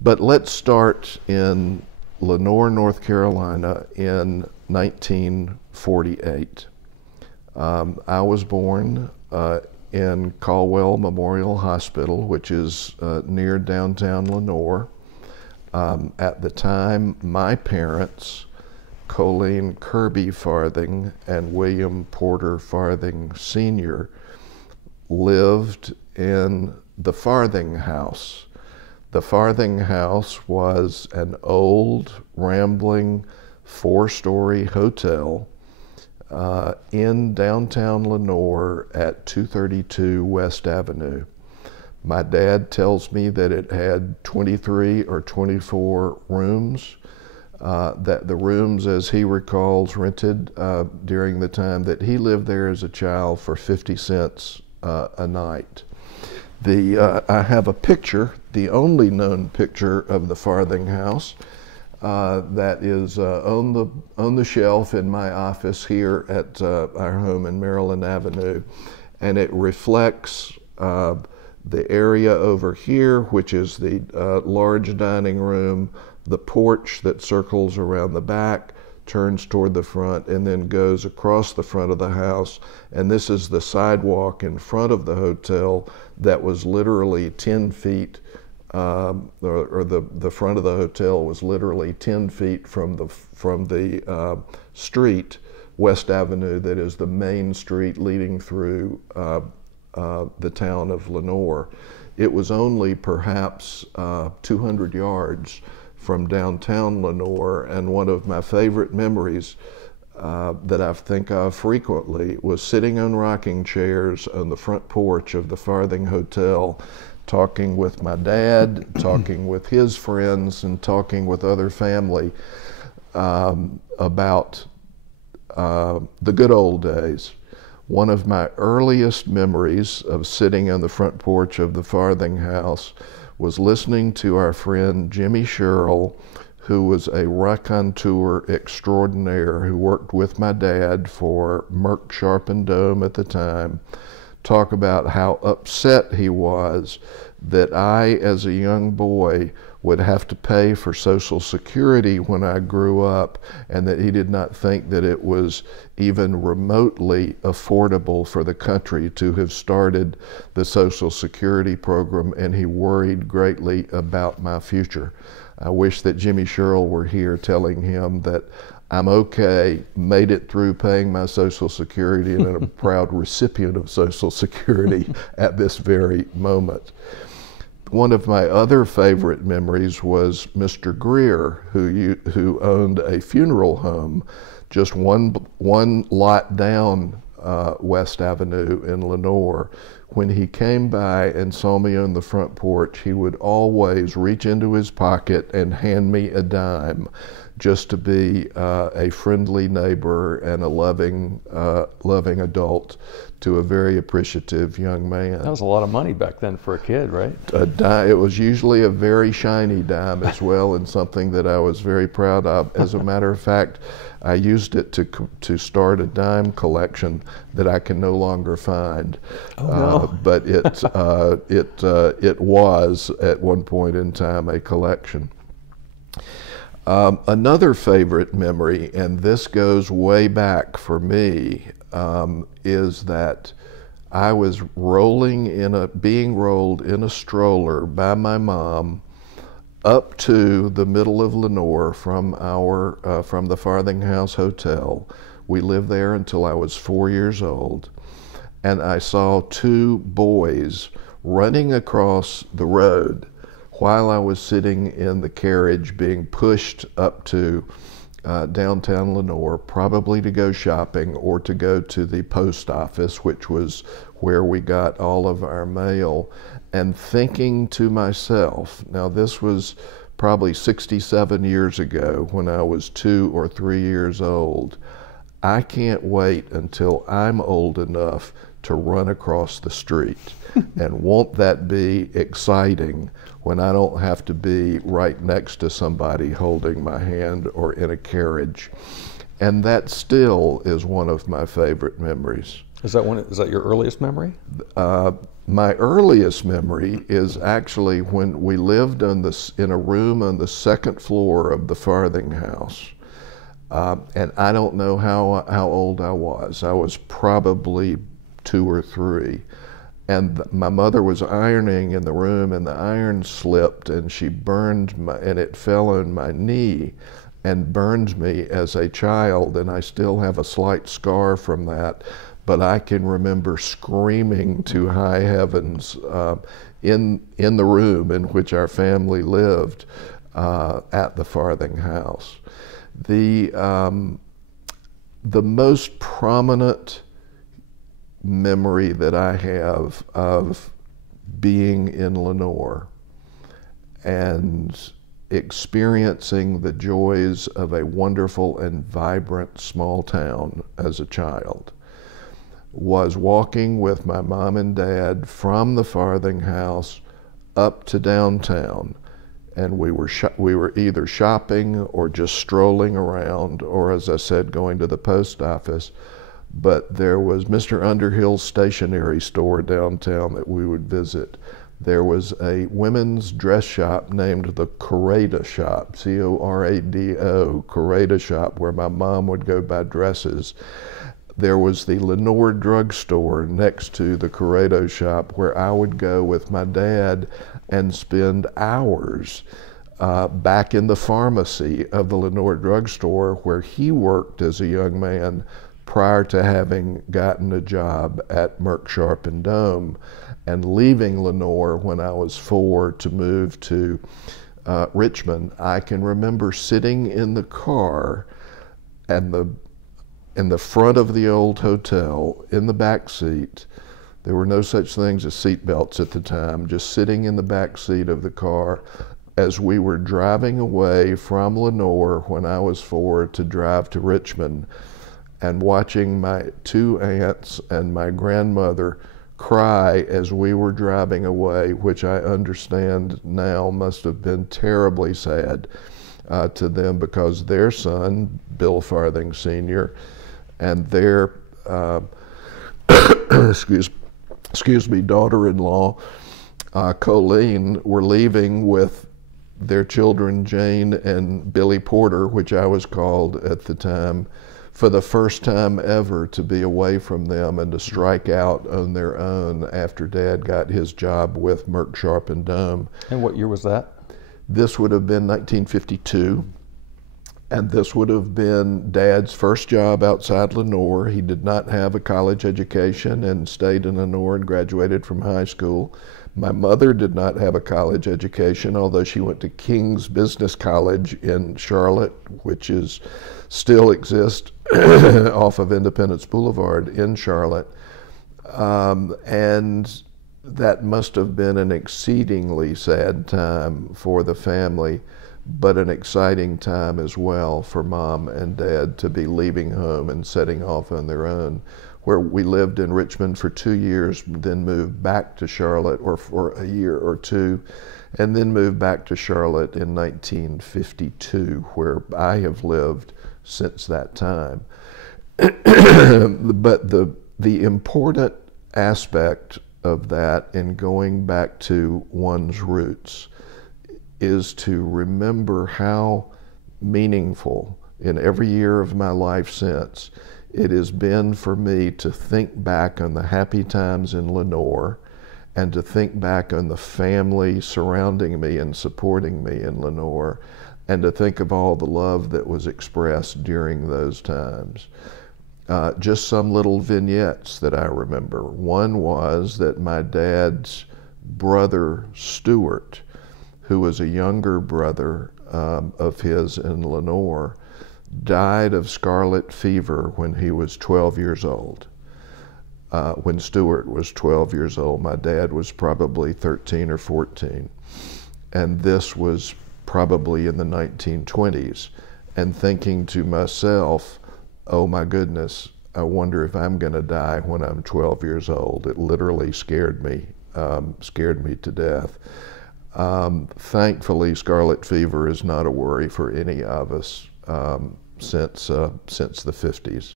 But let's start in Lenoir, North Carolina in 1948. I was born in Caldwell Memorial Hospital, which is near downtown Lenoir. At the time, my parents, Colleen Kirby Farthing and William Porter Farthing Sr., lived in the Farthing House. The Farthing House was an old, rambling, four-story hotel in downtown Lenoir at 232 West Avenue. My dad tells me that it had 23 or 24 rooms, that the rooms, as he recalls, rented during the time that he lived there as a child for 50 cents a night. I have a picture, the only known picture of the Farthing House, that is on the shelf in my office here at our home in Maryland Avenue, and it reflects the area over here, which is the large dining room, the porch that circles around the back, turns toward the front, and then goes across the front of the house. And this is the sidewalk in front of the hotel that was literally 10 feet, or the front of the hotel was literally 10 feet from the street, West Avenue, that is the main street leading through the town of Lenoir. It was only perhaps 200 yards from downtown Lenoir, and one of my favorite memories that I think of frequently was sitting on rocking chairs on the front porch of the Farthing Hotel, talking with my dad, talking with his friends, and talking with other family about the good old days. One of my earliest memories of sitting on the front porch of the Farthing House was listening to our friend Jimmy Sherrill, who was a raconteur extraordinaire who worked with my dad for Merck Sharp and Dome at the time, talk about how upset he was that I, as a young boy, would have to pay for Social Security when I grew up, and that he did not think that it was even remotely affordable for the country to have started the Social Security program, and he worried greatly about my future. I wish that Jimmy Sherrill were here telling him that I'm okay, made it through paying my Social Security, and I'm a proud recipient of Social Security at this very moment. One of my other favorite memories was Mr. Greer, who owned a funeral home just one lot down West Avenue in Lenoir. When he came by and saw me on the front porch, he would always reach into his pocket and hand me a dime, just to be a friendly neighbor and a loving adult to a very appreciative young man. That was a lot of money back then for a kid, right? It was usually a very shiny dime as well, and something that I was very proud of. As a matter of fact, I used it to start a dime collection that I can no longer find. Oh, no. But it was at one point in time a collection. Another favorite memory, and this goes way back for me, is that I was being rolled in a stroller by my mom up to the middle of Lenoir from the Farthing House Hotel. We lived there until I was 4 years old, and I saw two boys running across the road while I was sitting in the carriage being pushed up to downtown Lenoir, probably to go shopping or to go to the post office, which was where we got all of our mail, and thinking to myself, now this was probably 67 years ago when I was 2 or 3 years old, I can't wait until I'm old enough to run across the street. And won't that be exciting when I don't have to be right next to somebody holding my hand or in a carriage? And that still is one of my favorite memories. Is that your earliest memory? My earliest memory is actually when we lived in a room on the second floor of the Farthing House. And I don't know how old I was. I was probably 2 or 3. And my mother was ironing in the room, and the iron slipped, and she and it fell on my knee and burned me as a child, and I still have a slight scar from that. But I can remember screaming to high heavens in the room in which our family lived at the Farthing House. The most prominent memory that I have of being in Lenoir and experiencing the joys of a wonderful and vibrant small town as a child was walking with my mom and dad from the Farthing House up to downtown. And we were either shopping or just strolling around, or, as I said, going to the post office. But there was Mr. Underhill's stationery store downtown that we would visit. There was a women's dress shop named the Corrado Shop, C-O-R-A-D-O, Corrado Shop, where my mom would go buy dresses. There was the Lenoir drugstore next to the Corrado Shop, where I would go with my dad and spend hours back in the pharmacy of the Lenoir drugstore, where he worked as a young man prior to having gotten a job at Merck Sharp and Dome, and leaving Lenoir when I was 4 to move to Richmond. I can remember sitting in the car and in the front of the old hotel, in the back seat. There were no such things as seat belts at the time, just sitting in the back seat of the car as we were driving away from Lenoir when I was 4 to drive to Richmond, and watching my 2 aunts and my grandmother cry as we were driving away, which I understand now must have been terribly sad to them, because their son, Bill Farthing Sr., and their excuse me, daughter-in-law, Colleen, were leaving with their children, Jane and Billy Porter, which I was called at the time, for the first time ever to be away from them and to strike out on their own after Dad got his job with Merck Sharp and Dome. And what year was that? This would have been 1952. And this would have been Dad's first job outside Lenoir. He did not have a college education and stayed in Lenoir and graduated from high school. My mother did not have a college education, although she went to King's Business College in Charlotte, which still exists off of Independence Boulevard in Charlotte. And that must have been an exceedingly sad time for the family, but an exciting time as well for Mom and Dad to be leaving home and setting off on their own, where we lived in Richmond for 2 years, then moved back to Charlotte for a year or 2, and then moved back to Charlotte in 1952, where I have lived since that time. But the important aspect of that in going back to one's roots is to remember how meaningful in every year of my life since it has been for me to think back on the happy times in Lenoir and to think back on the family surrounding me and supporting me in Lenoir, and to think of all the love that was expressed during those times. Just some little vignettes that I remember. One was that my dad's brother, Stuart, who was a younger brother of his in Lenoir, died of scarlet fever when he was 12 years old. When Stuart was 12 years old, my dad was probably 13 or 14. And this was probably in the 1920s. And thinking to myself, oh my goodness, I wonder if I'm going to die when I'm 12 years old. It literally scared me to death. Thankfully, scarlet fever is not a worry for any of us since the 50s.